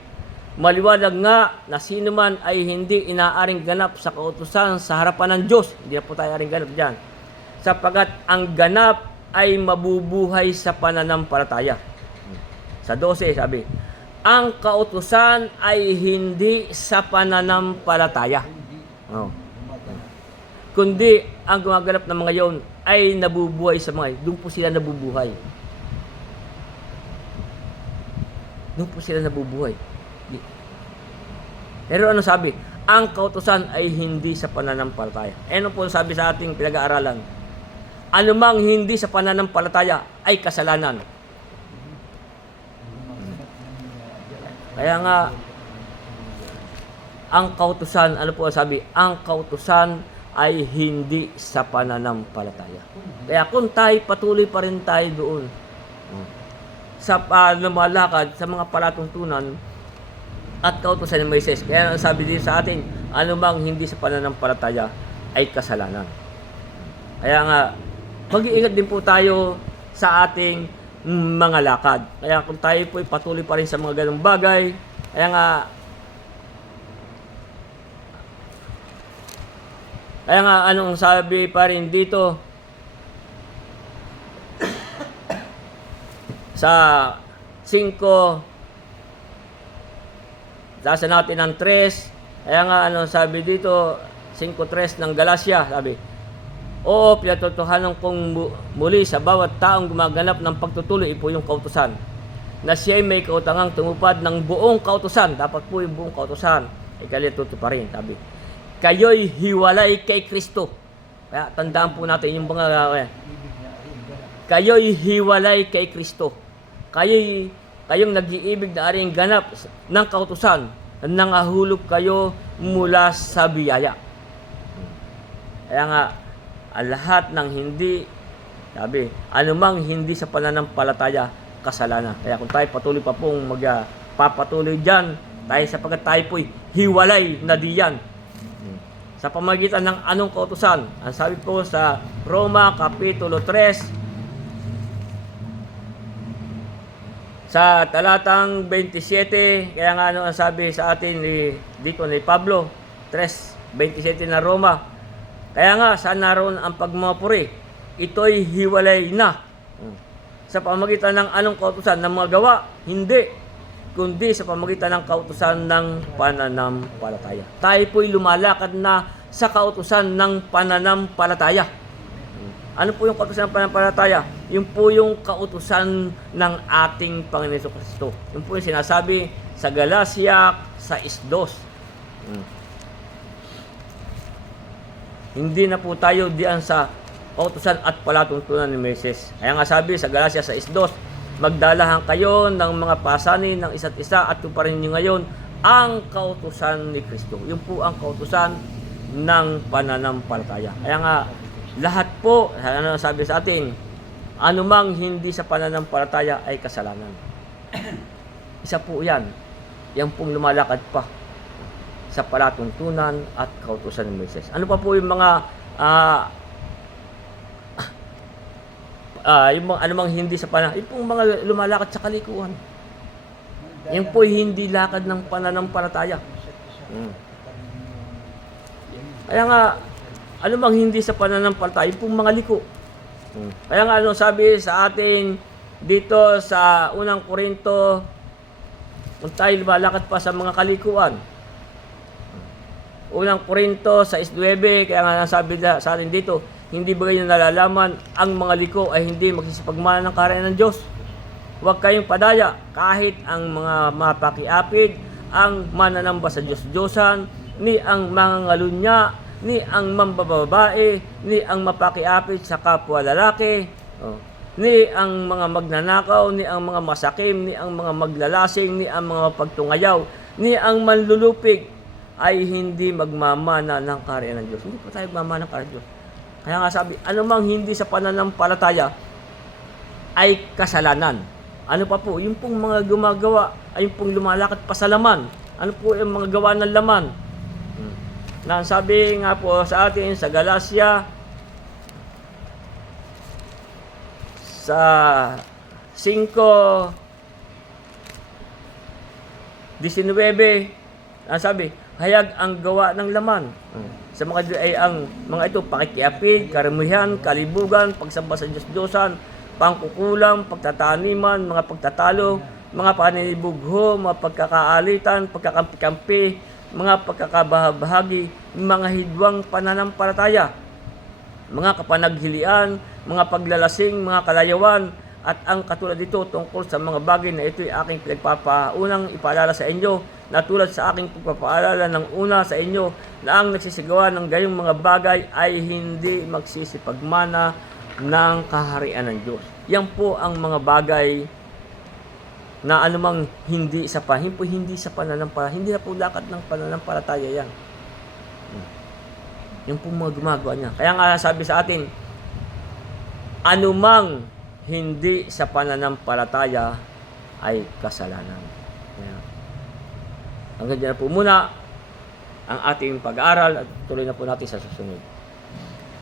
maliwanag nga na sino man ay hindi inaaring ganap sa kautusan sa harapan ng Diyos. Hindi na po tayo aring ganap dyan. Sapagat ang ganap ay mabubuhay sa pananampalataya. Sa 12 sabi, ang kautusan ay hindi sa pananampalataya. Oh. Kundi ang gumaganap ng mga yon ay nabubuhay sa mga, doon po sila nabubuhay. Doon po sila nabubuhay. Pero ano sabi? Ang kautusan ay hindi sa pananampalataya. Ano po sabi sa ating pinag-aaralan? Anumang hindi sa pananampalataya ay kasalanan. Kaya nga, ang kautusan, ano po sabi? Ang kautusan ay hindi sa pananampalataya. Kaya kung tayo, patuloy pa rin tayo doon sa lumalakad sa mga palatuntunan at kautusan ni Moises. Kaya sabi dito sa atin, anumang hindi sa pananampalataya ay kasalanan. Kaya nga, mag-iingat din po tayo sa ating mga lakad. Kaya kung tayo po patuloy pa rin sa mga ganung bagay, kaya nga anong sabi pa rin dito sa 5, lasa natin ng 3, kaya nga anong sabi dito 5:3 ng Galacia, sabi, oo, pinatotohanan kong muli sa bawat taong gumaganap ng pagtutuloy po yung kautusan, na siya'y may kautangang tumupad ng buong kautusan. Dapat po yung buong kautusan ay kalituto pa rin. Sabi, kayo'y hiwalay kay Kristo. Kaya tandaan po natin yung mga kayo'y hiwalay kay Kristo. Kayong nag-iibig na aring ganap ng kautusan nangahulog kayo mula sa biyaya. Kaya nga, ang lahat ng hindi, sabi, anumang hindi sa pananampalataya, kasalanan. Kaya kung tayo patuloy pa pong magpapatuloy dyan, tayo sapagkat tayo po'y hiwalay na diyan. Sa pamagitan ng anong kautusan? Ang sabi po sa Roma Kapitulo 3, sa talatang 27, kaya nga ano ang sabi sa atin dito ni Pablo, 3:27 na Roma. Kaya nga, saan naroon ang pagmamapuri? Ito'y hiwalay na. Sa pamagitan ng anong kautusan? Ng mga gawa? Hindi. Kundi sa pamagitan ng kautusan ng pananampalataya. Tayo po'y lumalakad na sa kautusan ng pananampalataya. Ano po yung kautusan ng pananampalataya? Yung po yung kautusan ng ating Panginoon Jesucristo. Yung po yung sinasabi sa Galacia 6:2. Hindi na po tayo diyan sa kautusan at palatuntunan ni Moises. Kaya nga sabi sa Galacia 6:2, magdalahan kayo ng mga pasanin ng isa't isa at tuparin niyo ngayon ang kautusan ni Kristo. Yun po ang kautusan ng pananampalataya. Kaya nga, lahat po, ano sabi sa atin, anumang hindi sa pananampalataya ay kasalanan. Isa po yan. Yan pong lumalakad pa sa palatuntunan at kautusan ni Moises. Ano pa po yung mga yung mga anumang hindi sa yung pong mga lumalakad sa kalikuan. Yan po hindi lakad ng pananampalataya. Kaya nga, anumang hindi sa pananampalataya, yung pong mga liko. Kaya nga, ano sabi sa atin dito sa unang Korinto, kung tayo lumalakad pa sa mga kalikuan. Unang Korinto 6:9, kaya nga sabi sa atin dito, hindi ba kayo nalalaman ang mga liko ay hindi magsisipagmana ng kaharian ng Diyos? Huwag kayong padaya kahit ang mga mapakiapid, ang mananamba sa Diyos-Diyosan, ni ang mangangalunya, ni ang mambababae, ni ang mapakiapid sa kapwa lalaki, ni ang mga magnanakaw, ni ang mga masakim, ni ang mga maglalasing, ni ang mga mapagtungayaw, ni ang manlulupig ay hindi magmamana ng kaharian ng Diyos. Hindi pa tayo magmamana ng kaharian ng Diyos. Kaya nga sabi, anumang hindi sa pananampalataya ay kasalanan. Ano pa po? Yung pong mga gumagawa, ay yung pong lumalakad pa sa laman. Ano po yung mga gawa ng laman? Na sabi nga po sa atin sa Galacia sa 5:19, ang sabi, hayag ang gawa ng laman. Sa mga ay ang mga ito, pakikiapid, karamihan, kalibugan, pagsamba sa Diyos-Diyosan, pangkukulam, pagtataniman, mga pagtatalo, mga paninibugho, mga pagkakaalitan, pagkakampi-kampi, mga pagkakabahagi, mga hidwang pananampalataya, mga kapanaghilian, mga paglalasing, mga kalayawan, at ang katulad dito tungkol sa mga bagay na ito'y aking pinagpapaunang ipaalala sa inyo, na tulad sa aking pagpapaalala ng una sa inyo, na ang nagsisigawa ng gayong mga bagay ay hindi magsisipagmana ng kaharian ng Diyos. Yan po ang mga bagay na anumang hindi sa hindi sa pananampalataya, hindi na po lakad ng pananampalataya yan. Yung po mga gumagawa niya. Kaya nga sabi sa atin, anumang hindi sa pananampalataya ay kasalanan. Kaya, hanggang dyan na po muna ang ating pag-aaral at tuloy na po natin sa susunod.